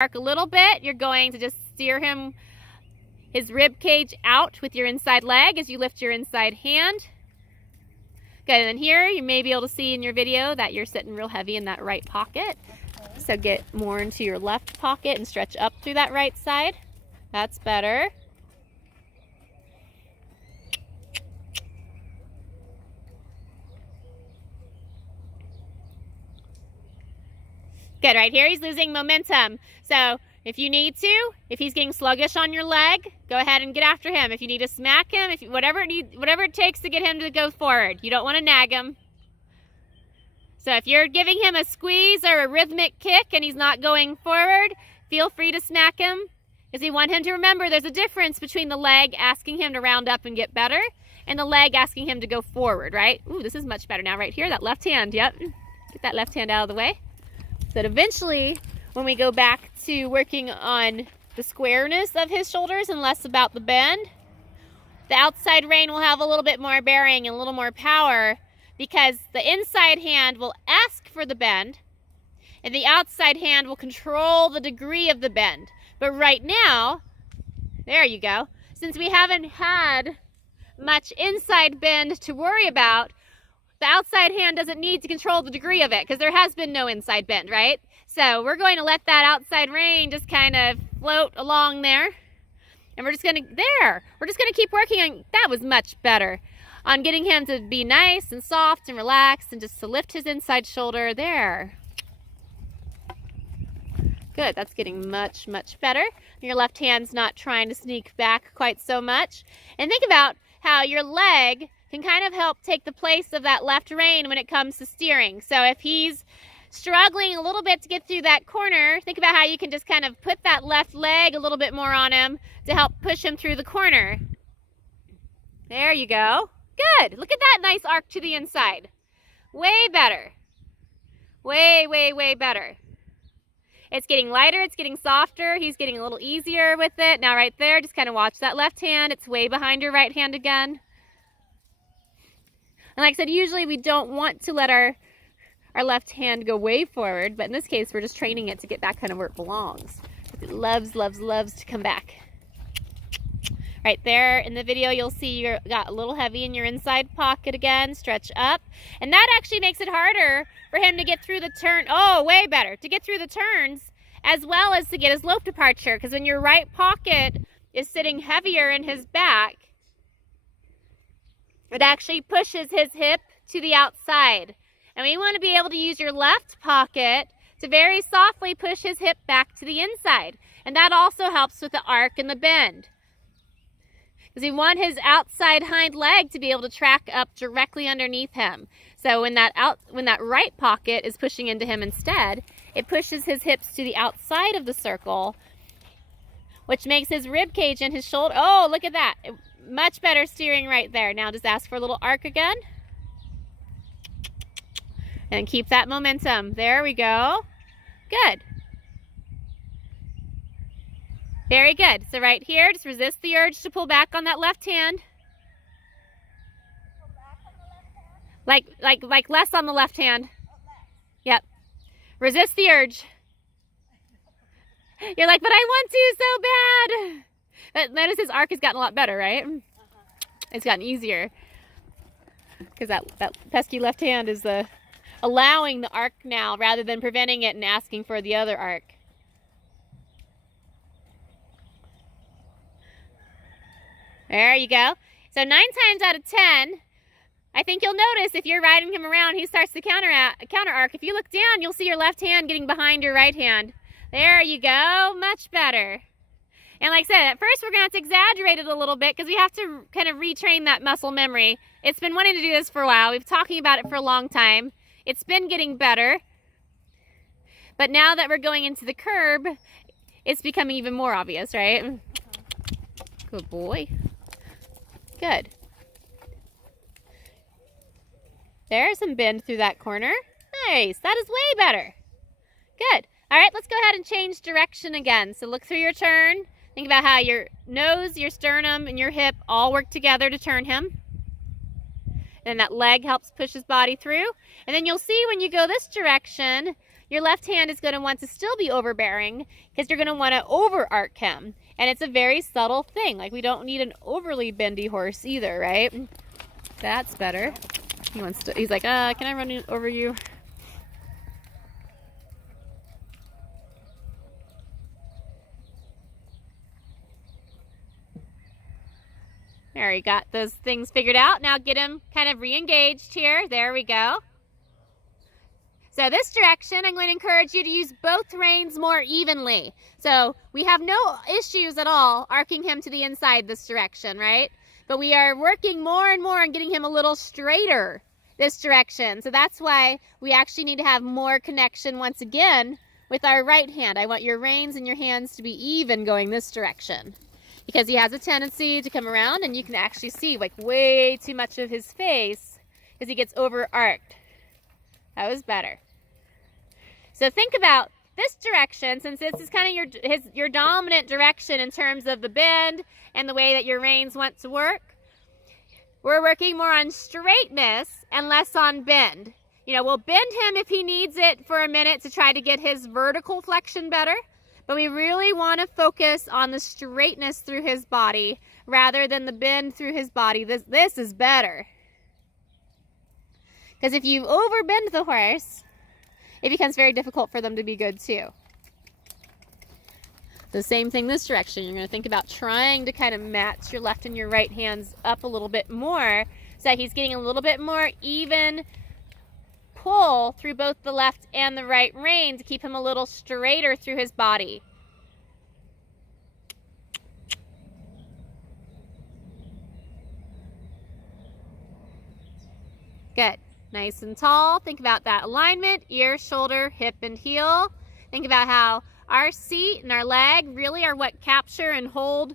arc a little bit, you're going to just steer his rib cage out with your inside leg as you lift your inside hand. Good, and then here you may be able to see in your video that you're sitting real heavy in that right pocket. So get more into your left pocket and stretch up through that right side. That's better. Good, right here he's losing momentum. So if you need to, if he's getting sluggish on your leg, go ahead and get after him. If you need to smack him, whatever it takes to get him to go forward. You don't want to nag him. So if you're giving him a squeeze or a rhythmic kick and he's not going forward, feel free to smack him. Because we want him to remember there's a difference between the leg asking him to round up and get better and the leg asking him to go forward, right? Ooh, this is much better now right here. That left hand, yep. Get that left hand out of the way. So that eventually, when we go back to working on the squareness of his shoulders and less about the bend, the outside rein will have a little bit more bearing and a little more power because the inside hand will ask for the bend and the outside hand will control the degree of the bend. But right now, there you go, since we haven't had much inside bend to worry about, the outside hand doesn't need to control the degree of it because there has been no inside bend, right? So we're going to let that outside rein just kind of float along there. And we're just going to keep working on, that was much better, on getting him to be nice and soft and relaxed and just to lift his inside shoulder there. Good, that's getting much, much better. Your left hand's not trying to sneak back quite so much. And think about how your leg can kind of help take the place of that left rein when it comes to steering. So if he's struggling a little bit to get through that corner, think about how you can just kind of put that left leg a little bit more on him to help push him through the corner. There you go. Good. Look at that nice arc to the inside. Way better. Way, way, way better. It's getting lighter. It's getting softer. He's getting a little easier with it. Now right there, just kind of watch that left hand. It's way behind your right hand again. And like I said, usually we don't want to let our left hand go way forward, but in this case, we're just training it to get back kind of where it belongs. It loves, loves, loves to come back. Right there in the video, you'll see you got a little heavy in your inside pocket again. Stretch up. And that actually makes it harder for him to get through the turn. Oh, way better. To get through the turns as well as to get his lope departure. Because when your right pocket is sitting heavier in his back, it actually pushes his hip to the outside. And we want to be able to use your left pocket to very softly push his hip back to the inside. And that also helps with the arc and the bend. Because we want his outside hind leg to be able to track up directly underneath him. So when that right pocket is pushing into him instead, it pushes his hips to the outside of the circle, which makes his rib cage and his shoulder. Oh, look at that. Much better steering right there. Now just ask for a little arc again. And keep that momentum. There we go. Good. Very good. So right here, just resist the urge to pull back on that left hand. Pull back on the left hand? Like less on the left hand. Yep. Resist the urge. You're like, but I want to so bad. But notice his arc has gotten a lot better, right? It's gotten easier. Because that pesky left hand is allowing the arc now rather than preventing it and asking for the other arc. There you go. So 9 times out of 10, I think you'll notice if you're riding him around, he starts to counter arc. If you look down, you'll see your left hand getting behind your right hand. There you go. Much better. And like I said, at first we're going to have to exaggerate it a little bit because we have to kind of retrain that muscle memory. It's been wanting to do this for a while. We've been talking about it for a long time. It's been getting better. But now that we're going into the curb, it's becoming even more obvious, right? Good boy. Good. There's some bend through that corner. Nice. That is way better. Good. All right, let's go ahead and change direction again. So look through your turn. Think about how your nose, your sternum, and your hip all work together to turn him. And that leg helps push his body through. And then you'll see when you go this direction, your left hand is going to want to still be overbearing because you're going to want to over arc him. And it's a very subtle thing. Like, we don't need an overly bendy horse either, right? That's better. He's like, can I run over you? There, he got those things figured out. Now get him kind of re-engaged here. There we go. So this direction, I'm going to encourage you to use both reins more evenly. So we have no issues at all arcing him to the inside this direction, right? But we are working more and more on getting him a little straighter this direction. So that's why we actually need to have more connection once again with our right hand. I want your reins and your hands to be even going this direction, because he has a tendency to come around and you can actually see like way too much of his face because he gets over arced. That was better. So think about this direction, since this is kind of your dominant direction in terms of the bend and the way that your reins want to work. We're working more on straightness and less on bend. You know, we'll bend him if he needs it for a minute to try to get his vertical flexion better. But we really want to focus on the straightness through his body rather than the bend through his body. This is better. Because if you overbend the horse, it becomes very difficult for them to be good too. The same thing this direction. You're going to think about trying to kind of match your left and your right hands up a little bit more so that he's getting a little bit more even pull through both the left and the right rein to keep him a little straighter through his body. Good. Nice and tall. Think about that alignment, ear, shoulder, hip, and heel. Think about how our seat and our leg really are what capture and hold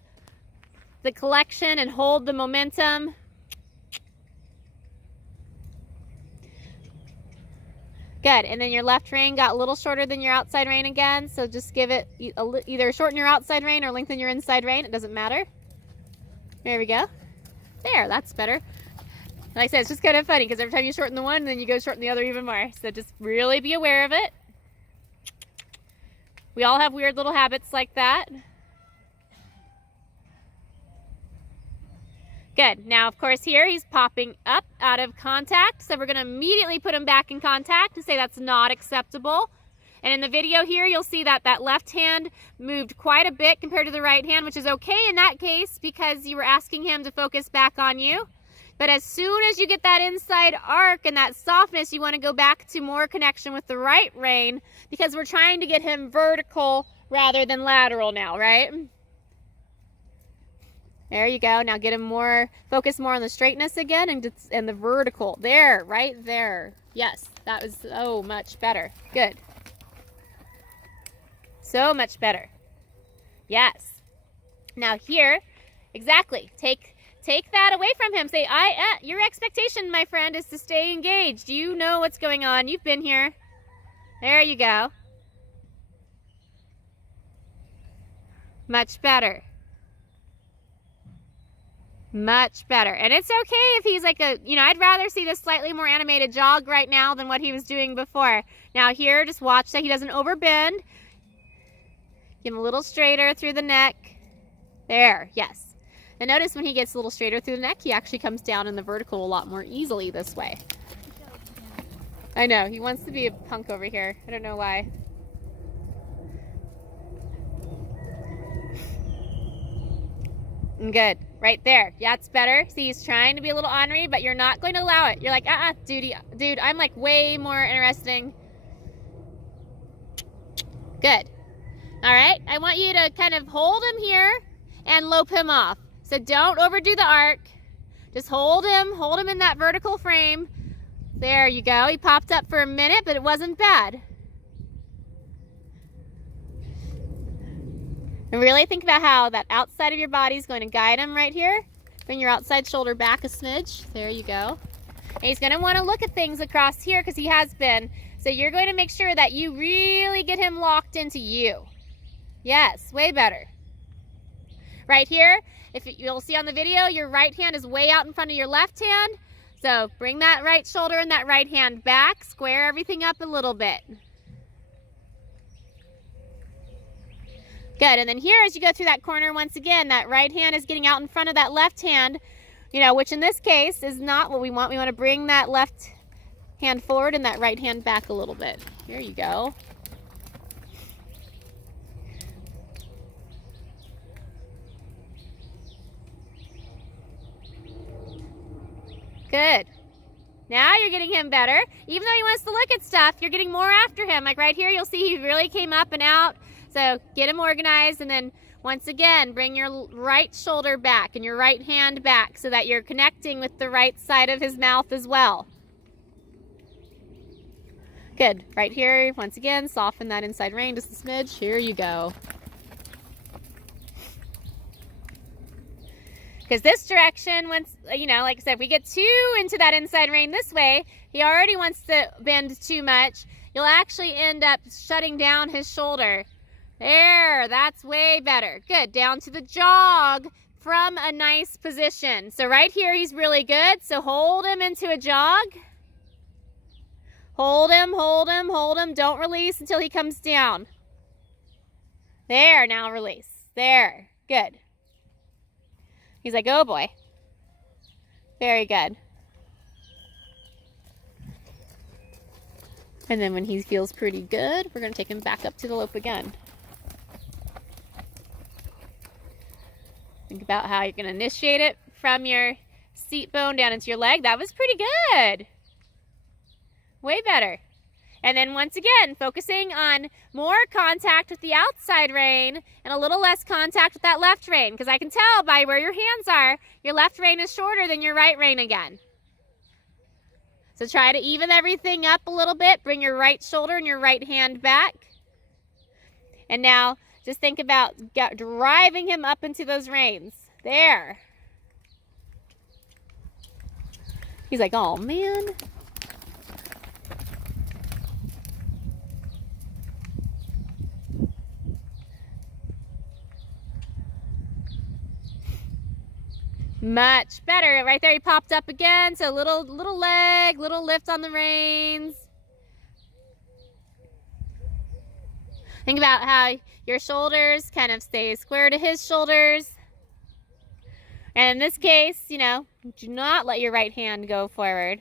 the collection and hold the momentum. Good. And then your left rein got a little shorter than your outside rein again. So just give it either shorten your outside rein or lengthen your inside rein. It doesn't matter. There we go. There, that's better. Like I said, it's just kind of funny because every time you shorten the one, then you go shorten the other even more. So just really be aware of it. We all have weird little habits like that. Good. Now, of course, here he's popping up out of contact. So we're going to immediately put him back in contact and say that's not acceptable. And in the video here, you'll see that that left hand moved quite a bit compared to the right hand, which is okay in that case because you were asking him to focus back on you. But as soon as you get that inside arc and that softness, you want to go back to more connection with the right rein because we're trying to get him vertical rather than lateral now, right? There you go. Now get him more, focus more on the straightness again and the vertical. There, right there. Yes, that was so much better. Good. So much better. Yes. Now here, exactly. Take that away from him. Say, your expectation, my friend, is to stay engaged. You know what's going on. You've been here. There you go. Much better. Much better. And it's okay if he's like I'd rather see this slightly more animated jog right now than what he was doing before. Now here, just watch that he doesn't overbend. Give him a little straighter through the neck. There, yes. And notice when he gets a little straighter through the neck, he actually comes down in the vertical a lot more easily this way. I know, he wants to be a punk over here. I don't know why. Good, right there. Yeah, it's better. See, he's trying to be a little ornery, but you're not going to allow it. You're like, dude, I'm like way more interesting. Good. All right, I want you to kind of hold him here and lope him off. So don't overdo the arc. Just hold him in that vertical frame. There you go. He popped up for a minute, but it wasn't bad. And really think about how that outside of your body is going to guide him right here. Bring your outside shoulder back a smidge. There you go. And he's going to want to look at things across here because he has been. So you're going to make sure that you really get him locked into you. Yes, way better. Right here, if you'll see on the video, your right hand is way out in front of your left hand. So bring that right shoulder and that right hand back. Square everything up a little bit. Good. And then here, as you go through that corner, once again, that right hand is getting out in front of that left hand, you know, which in this case is not what we want. We want to bring that left hand forward and that right hand back a little bit. Here you go. Good. Now you're getting him better. Even though he wants to look at stuff, you're getting more after him. Like right here, you'll see he really came up and out. So get him organized, and then once again, bring your right shoulder back and your right hand back so that you're connecting with the right side of his mouth as well. Good. Right here, once again, soften that inside rein just a smidge. Here you go. Because this direction, once, you know, like I said, if we get too into that inside rein this way, he already wants to bend too much. You'll actually end up shutting down his shoulder. There, that's way better. Good. Down to the jog from a nice position. So right here, he's really good. So hold him into a jog. Hold him, hold him, hold him. Don't release until he comes down. There, now release. There. Good. He's like, oh boy. Very good. And then when he feels pretty good, we're going to take him back up to the lope again. Think about how you're going to initiate it from your seat bone down into your leg. That was pretty good. Way better. And then once again, focusing on more contact with the outside rein and a little less contact with that left rein. Because I can tell by where your hands are, your left rein is shorter than your right rein again. So try to even everything up a little bit. Bring your right shoulder and your right hand back. And now just think about driving him up into those reins. There. He's like, oh man. Much better. Right there, he popped up again. So little leg, little lift on the reins. Think about how your shoulders kind of stay square to his shoulders. And in this case, you know, do not let your right hand go forward.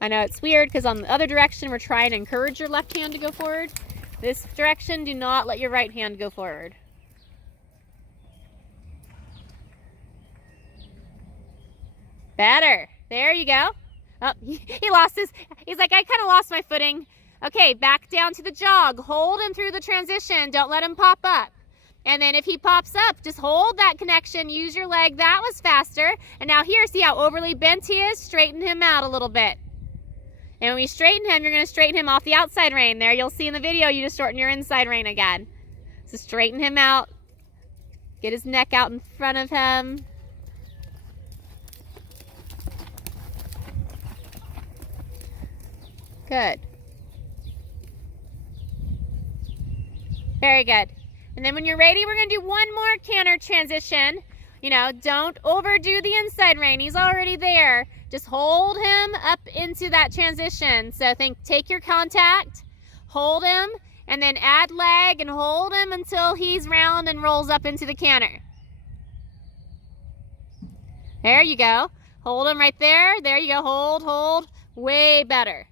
I know it's weird because on the other direction, we're trying to encourage your left hand to go forward. This direction, do not let your right hand go forward. Better. There you go. Oh, he lost his, he's like, I kind of lost my footing. Okay, back down to the jog. Hold him through the transition. Don't let him pop up. And then if he pops up, just hold that connection. Use your leg. That was faster. And now here, see how overly bent he is? Straighten him out a little bit. And when we straighten him, you're going to straighten him off the outside rein. There, you'll see in the video, you just shorten your inside rein again. So straighten him out. Get his neck out in front of him. Good. Very good. And then when you're ready, we're going to do one more canter transition. You know, don't overdo the inside rein. He's already there. Just hold him up into that transition. So take your contact, hold him, and then add leg and hold him until he's round and rolls up into the canter. There you go. Hold him right there. There you go. Hold, hold. Way better.